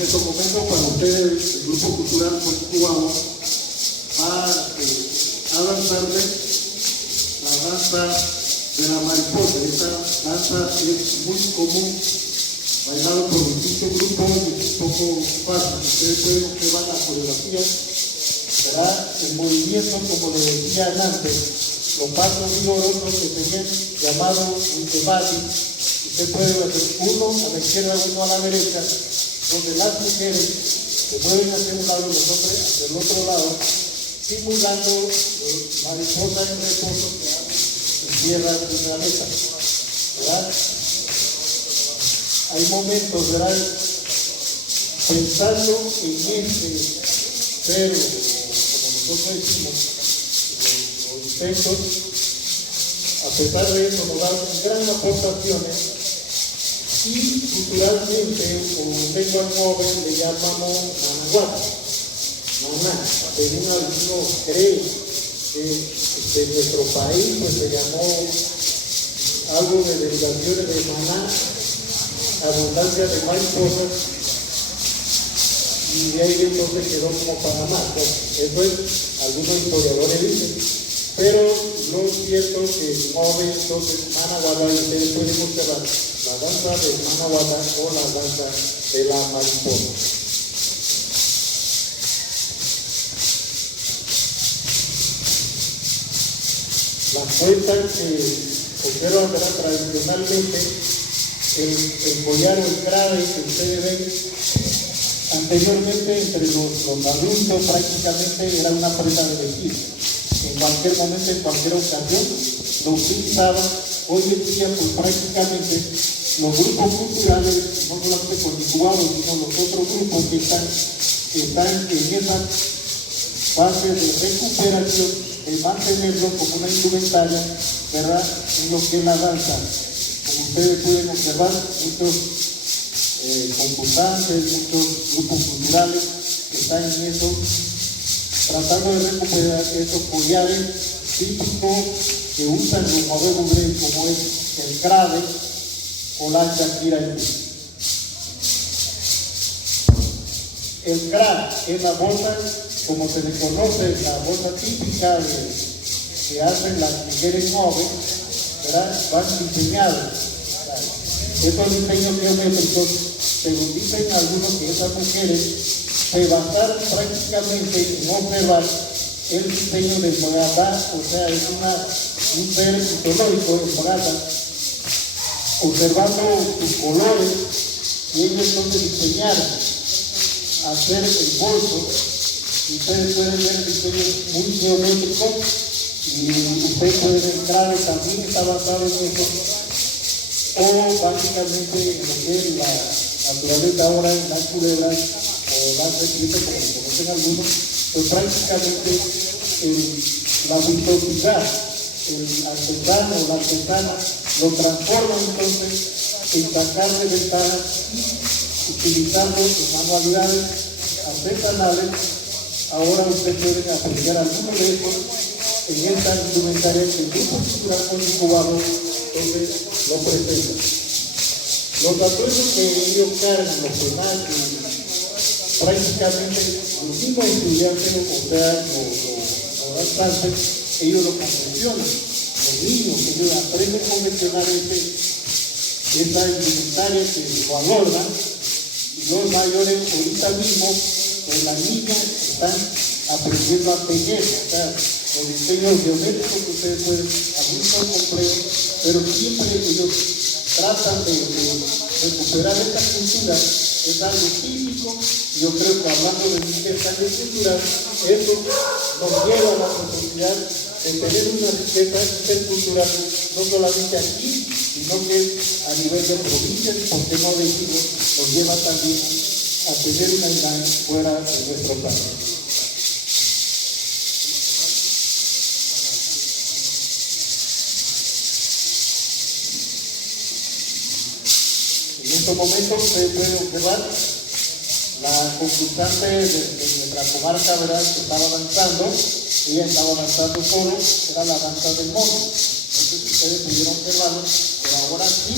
En estos momentos, para ustedes, el Grupo Cultural Cubano va a lanzarle la danza de la mariposa. Esta danza es muy común, bailado por distintos grupos y es un poco fácil. Ustedes pueden observar la coreografía, será el movimiento, como les decía antes, los pasos vigorosos que tenían llamado Untebati. Usted puede hacer uno a la izquierda, uno a la derecha, donde las mujeres se mueven hacia un lado y los hombres hacia el otro lado, simulando mariposa en reposo que encierra una mesa, ¿verdad? Hay momentos, ¿verdad? Pensando en este cero, como nosotros decimos, los intentos, a pesar de eso, nos dan gran aportaciones. Y culturalmente, como lengua joven, le llamamos managuata, maná. Según algunos creen que en nuestro país pues, se llamó algo de derivaciones de maná, abundancia de mariposas, y de ahí entonces quedó como Panamá. Pues, eso es, algunos historiadores dicen. Pero no es cierto que Move, entonces Managuata, y ustedes pueden observar la danza de Managuata o la danza de la mariposa. Las cuentas que observan tradicionalmente, el collar o el crave que ustedes ven, anteriormente entre los adultos prácticamente era una prenda de vestir. En cualquier momento, en cualquier ocasión, lo utilizaban. Hoy en día, pues prácticamente los grupos culturales, no solamente con cubanos, sino los otros grupos que están en esa fase de recuperación, de mantenerlo como una indumentaria, ¿verdad? En lo que es la danza. Como ustedes pueden observar, muchos concursantes, muchos grupos culturales que están en eso, tratando de recuperar esos collares típicos que usan los Move, como es el crave o la shakira. El crave es la bolsa, como se le conoce, la bolsa típica que hacen las mujeres Move, ¿verdad? Van diseñados. Estos diseños geométricos, según dicen algunos, que esas mujeres se basaron prácticamente en observar el diseño del Mogada, o sea, es un ser mitológico, el Mogada, observando sus colores, y ellos entonces diseñaron hacer el bolso. Y ustedes pueden ver el diseño muy geométrico, y ustedes pueden ver el crave también está basado en eso, o básicamente en lo que es la naturaleza ahora en las culebras, o la serpiente, como conocen algunos, pues prácticamente la virtuosidad, el artesano o la artesana lo transforma entonces en sacar de ventaja, utilizando manualidades artesanales. Ahora ustedes pueden apreciar algunos de estos en esta indumentaria que el Grupo Cultural Cubano entonces lo presenta. Los atuendos que ellos cargan, los penales, prácticamente los mismos estudiantes, o sea, los danzantes, ellos lo confeccionan. Los niños, ellos aprenden a confeccionar esta indumentaria que lo adornan, y los mayores ahorita mismo, pues las niñas están aprendiendo a tejer, o sea, los diseños geométricos que ustedes pueden, algunos son complejos, pero siempre ellos tratan de recuperar esta cultura. Es algo típico, y yo creo que hablando de un intercambio cultural, eso nos lleva a la posibilidad de tener una riqueza intercultural, no solamente aquí, sino que a nivel de provincias, y por qué no decirlo, nos lleva también a tener una imagen fuera de nuestro país. En estos momentos ustedes pueden observar la concursante de nuestra comarca, ¿verdad?, que estaba danzando. Ella estaba danzando solo, era la danza del mono. No sé si ustedes pudieron observarlo, pero ahora sí,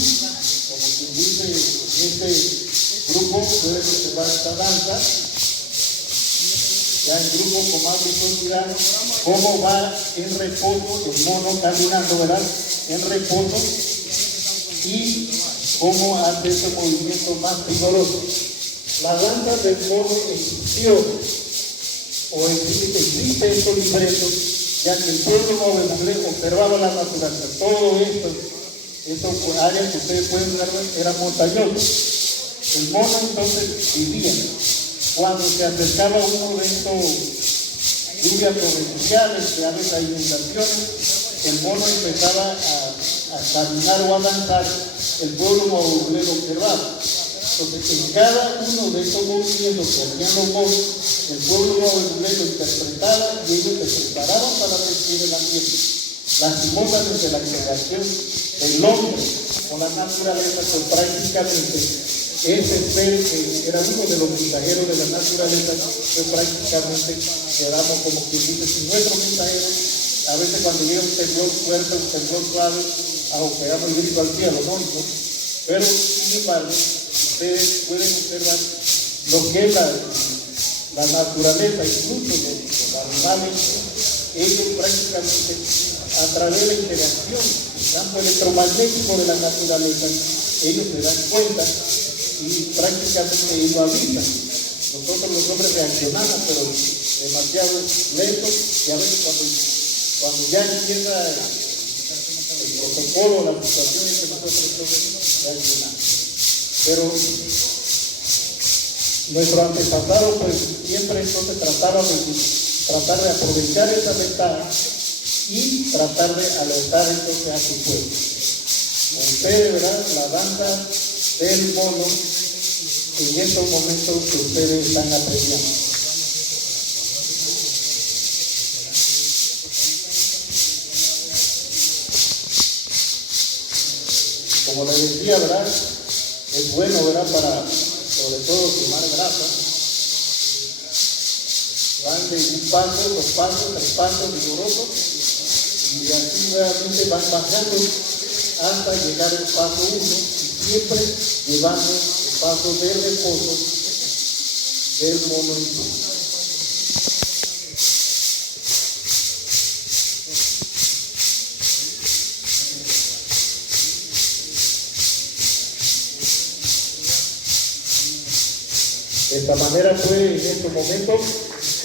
como quien dice, en este grupo puede observar esta danza, ya en grupo con más profundidad, cómo va en reposo, el mono caminando, ¿verdad? En reposo, y cómo hace ese movimiento más vigoroso. La danza del mono existió, o existe estos libretos, ya que el pueblo noble observaba la naturaleza. Todo estos áreas que ustedes pueden ver eran montañosas. El mono entonces vivía. Cuando se acercaba uno de estos lluvias torrenciales, que a veces hay inundaciones, el mono empezaba a caminar o a danzar, el pueblo noble lo observaba. Entonces, en cada uno de estos movimientos que hacían los monos, el pueblo noble lo interpretaba y ellos se preparaban para recibir el ambiente. Lastimosamente la interacción del hombre con la naturaleza, pues prácticamente ese ser que era uno de los mensajeros de la naturaleza, pues prácticamente quedamos como quien dice, sin nuestro mensajero. A veces cuando llega un temblor fuerte, un temblor suave, pegamos el grito al cielo, ¿no? Pero sin embargo, ustedes pueden observar lo que es la naturaleza, incluso los animales, ellos prácticamente a través de la interacción del campo electromagnético de la naturaleza, ellos se dan cuenta y prácticamente ellos avisan. Nosotros los hombres reaccionamos, pero demasiado lentos, y a veces cuando ya empieza el protocolo, la situación en que nosotros reaccionamos. Pero nuestro antepasado pues siempre entonces tratar de aprovechar esa ventaja y tratar de alertar entonces a su pueblo. Ustedes verán la danza del mono en estos momentos que ustedes están aprendiendo. Como les decía, ¿verdad? Es bueno, ¿verdad? Para, sobre todo, quemar grasa. Van de un paso, dos pasos, tres pasos vigorosos, y así nuevamente van bajando hasta llegar al paso 1, y siempre llevando el paso de reposo del mono en sí. De esta manera fue en estos momentos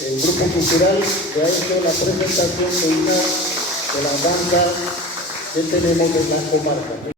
el grupo cultural que ha hecho la presentación de una de las danzas que tenemos en la comarca.